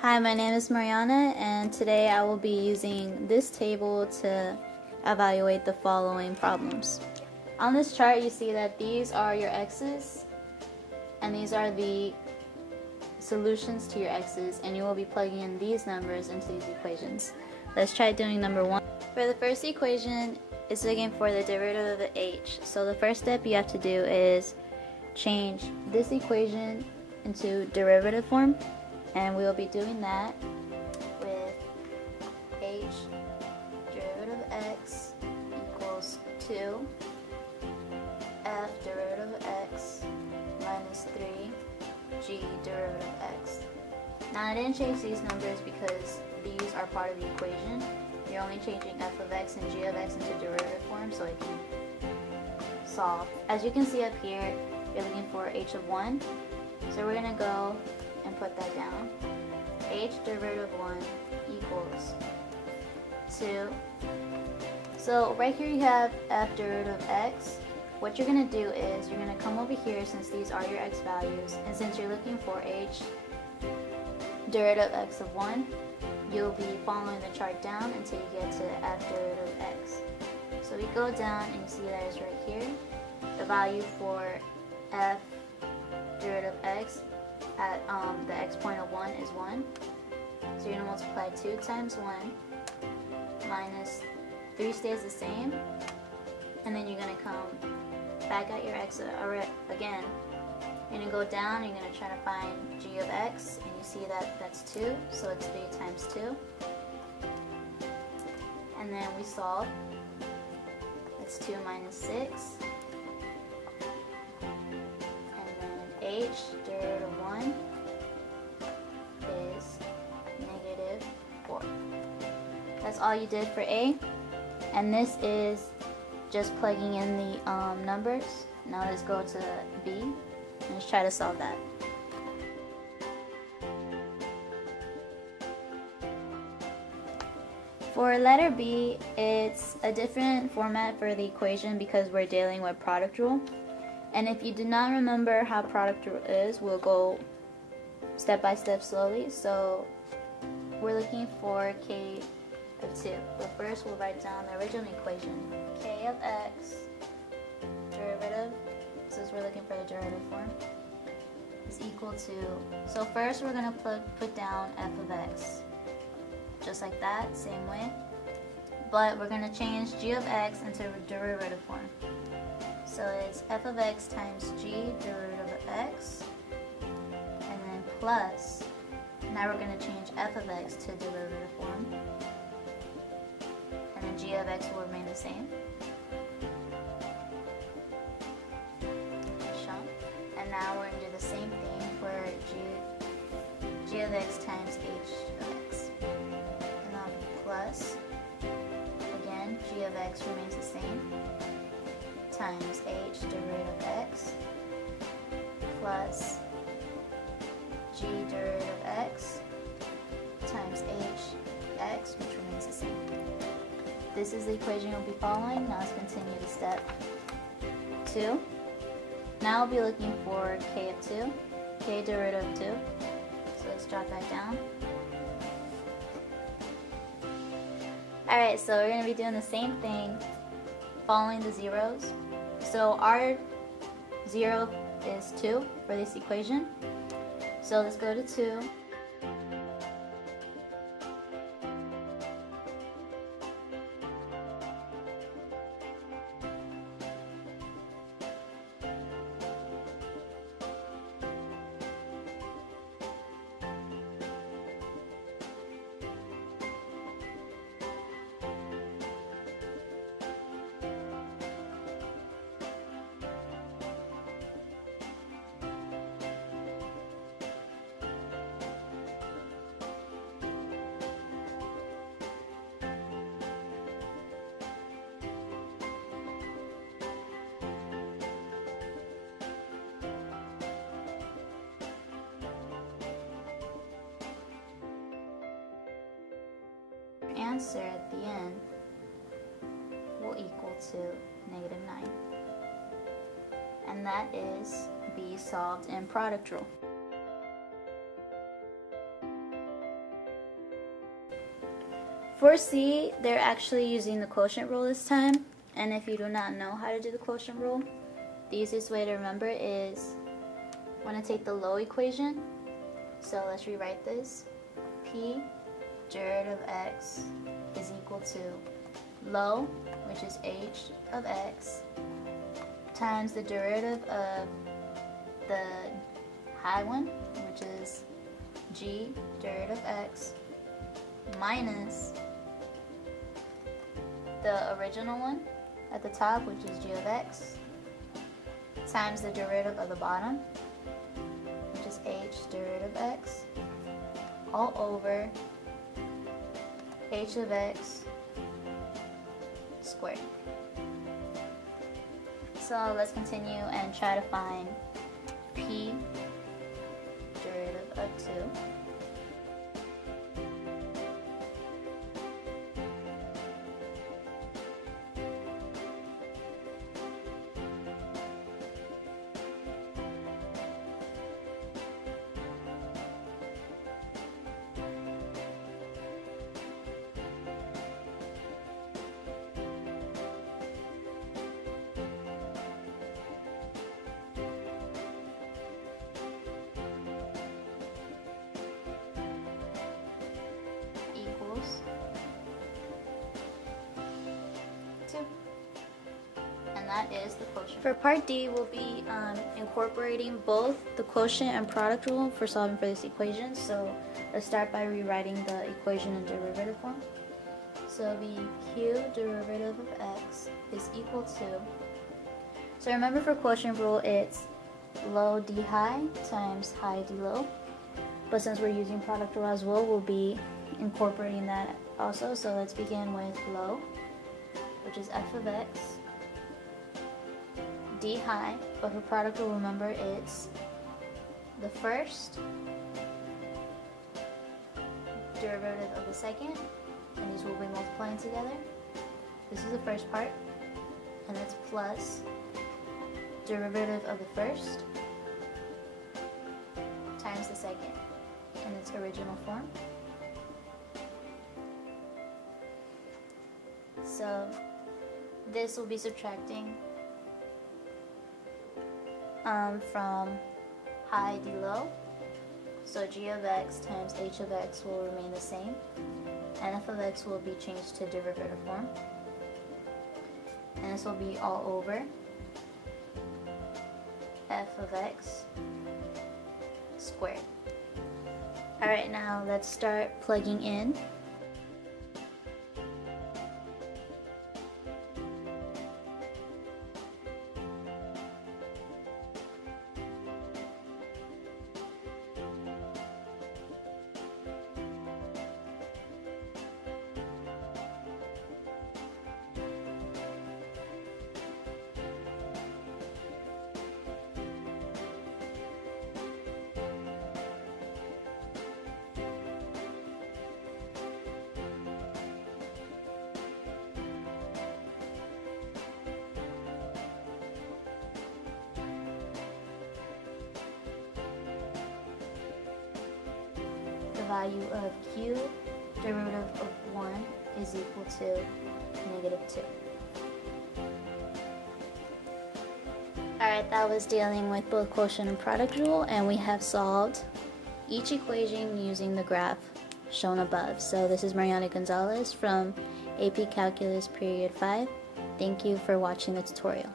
Hi, my name is Mariana, and today I will be using this table to evaluate the following problems. On this chart, you see that these are your x's, and these are the solutions to your x's, and you will be plugging in these numbers into these equations. Let's try doing number 1. For the first equation, it's looking for the derivative of h. So the first step you have to do is change this equation into derivative form, and we'll be doing that with h derivative of x equals 2 f derivative of x minus 3 g derivative of x. Now I didn't change these numbers because these are part of the equation. You're only changing f of x and g of x into derivative form so it can solve. As you can see up here, you're looking for h of 1. So we're going to go and put that down. H derivative of 1 equals 2. So right here you have f derivative of x. What you're going to do is you're going to come over here since these are your x values, and since you're looking for h derivative of x of 1, you'll be following the chart down until you get to f derivative of x. So we go down and you see that it's right here. The value for f derivative of x at the x point of 1 is 1. So you're going to multiply 2 times 1 minus 3 stays the same. And then you're going to come back at your x again. You're going to go down, you're going to try to find g of x, and you see that that's 2, so it's 3 times 2. And then we solve. It's 2 minus 6. H derivative of 1 is negative 4. That's all you did for A. And this is just plugging in the numbers. Now let's go to B and let's try to solve that. For letter B, it's a different format for the equation because we're dealing with product rule. And if you do not remember how product rule is, we'll go step by step slowly. So we're looking for k of 2. But first we'll write down the original equation. K of x derivative, since we're looking for the derivative form, is equal to, so first we're going to put down f of x. Just like that, same way. But we're going to change g of x into derivative form. So it's f of x times g derivative of x, and then plus, now we're going to change f of x to derivative form, and then g of x will remain the same. And now we're going to do the same thing for g of x times h of x. And that'll be plus, again, g of x remains the same, times h derivative of x plus g derivative of x times h x, which remains the same. This is the equation you'll be following. Now let's continue to step 2. Now we'll be looking for k of 2, k derivative of 2. So let's jot that down. Alright, so we're going to be doing the same thing, following the zeros. So our 0 is 2 for this equation. So let's go to 2. Answer at the end will equal to negative 9. And that is B, solved in product rule. For C, they're actually using the quotient rule this time. And if you do not know how to do the quotient rule, the easiest way to remember is want to take the low equation. So let's rewrite this. P derivative of x is equal to low, which is h of x, times the derivative of the high one, which is g derivative of x, minus the original one at the top, which is g of x, times the derivative of the bottom, which is h derivative of x, all over h of x squared. So let's continue and try to find p derivative of 2. Equals 2. And that is the quotient. For part D, we'll be incorporating both the quotient and product rule for solving for this equation. So let's start by rewriting the equation in derivative form. So it'll be q derivative of x is equal to, so remember for quotient rule it's low d high times high d low. But since we're using product rule as well, we'll be incorporating that also. So let's begin with low, which is f of x, d high, but for product rule, remember it's the first derivative of the second, and these will be multiplying together. This is the first part, and that's plus derivative of the first times the second in its original form. So this will be subtracting from high d low. So g of x times h of x will remain the same, and f of x will be changed to derivative form. And this will be all over f of x squared. Alright, now let's start plugging in. The value of q derivative of 1 is equal to negative 2. Alright, that was dealing with both quotient and product rule, and we have solved each equation using the graph shown above. So this is Mariana Gonzalez from AP Calculus Period 5. Thank you for watching the tutorial.